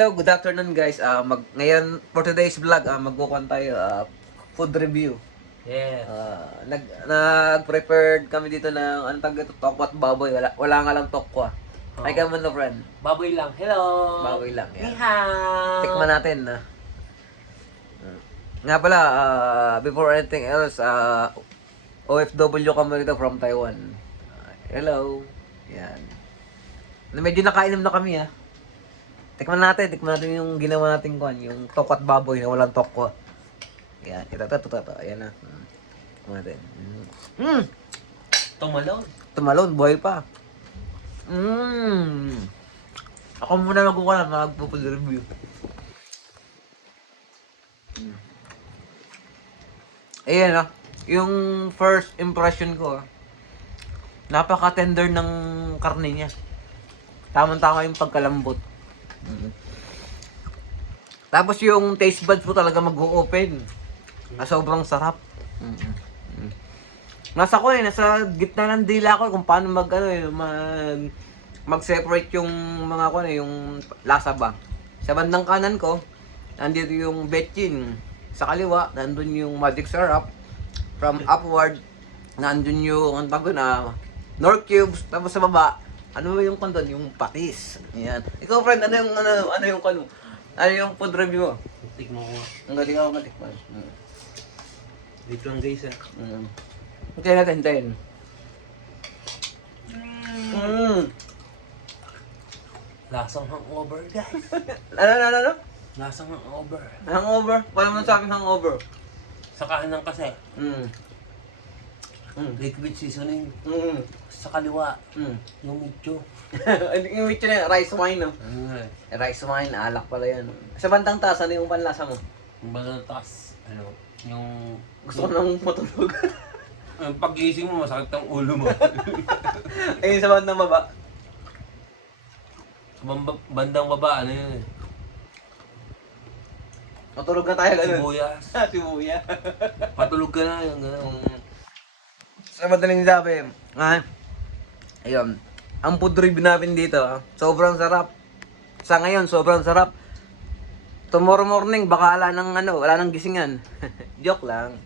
Hello, good afternoon guys. Ngayon for today's vlog, magkukuhan tayo food review. Yes. Nag-prepared kami dito ng anong tawag ito, tokwa at baboy. Wala nga lang tokwa. Ay ka man, friend. Baboy lang. Hello. Baboy lang. Ni Yan. hao. Tikman natin na. Nga pala, before anything else, OFW kami dito from Taiwan. Hello. Yan. Medyo nakainom na kami Tikman natin yung ginawa natin kuhan, yung tokwat baboy na walang tokwa. Yan, ito. Ayan na. Tikman natin. Tumalon. Tumalon, buhay pa. Ako muna magkukuha na, magpo-food review. Ayan yung first impression ko napaka-tender ng karne niya. Tamang-tama yung pagkalambot. Tapos yung taste buds po talaga mag-open. Sobrang sarap. Nasa gitna ng dila ko kung paano mag-separate yung mga yung lasa ba. Sa bandang kanan ko, nandito yung betchin. Sa kaliwa, nandun yung magic syrup. From upward, nandun yung nor cubes. Tapos sa baba, ano ba yung kandun? Yung patis. Ayan. Ikaw, friend, ano yung food review mo? Tikman ko. Ang galing ako matikman. Dito lang guys Hintayin natin, hintayin. Lasang hangover guys. Ano? Lasang hangover. Hangover? Paano mo nasabing hangover? Sa kanan kasi. Liquid seasoning. Sa kaliwa. Yung medyo. Yung witch na rice wine, no? Rice wine, alak pala yan. Sa bandang taas, ano yung panlasa mo? Yung bandang taas. Yung... Gusto ko nang matulog. Pag-gising mo, masakit ang ulo mo. Ayun sa bandang baba. Sa bandang baba, ano yun Matulog na tayo, gano'n. Sibuyas. Sibuyas. Patulog ka na, yung gano'n. Sa madaling sabi, ayun, ang food review namin dito, sobrang sarap. Sa ngayon, sobrang sarap. Tomorrow morning, baka wala nang gisingan. Joke lang.